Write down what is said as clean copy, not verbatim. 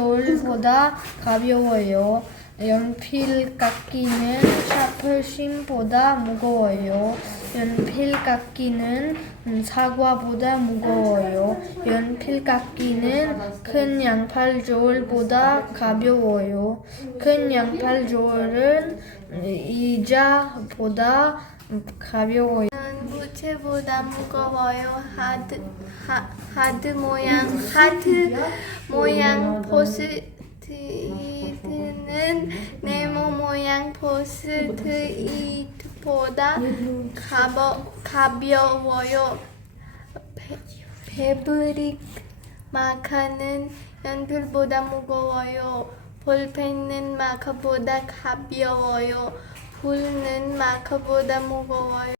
조울보다 가벼워요. 연필깎이는 샤프심보다 무거워요. 연필깎이는 사과보다 무거워요. 연필깎이는 큰 양팔 저울보다 가벼워요. 큰 양팔 저울은 의자보다 가벼워요. 부채보다 무거워요. 하트 모양 포스트잇은 네모 모양 포스트잇보다 가벼워요. 패브릭 마커는 연필보다 무거워요. 볼펜은 마커보다 가벼워요. 풀은 마커보다 무거워요.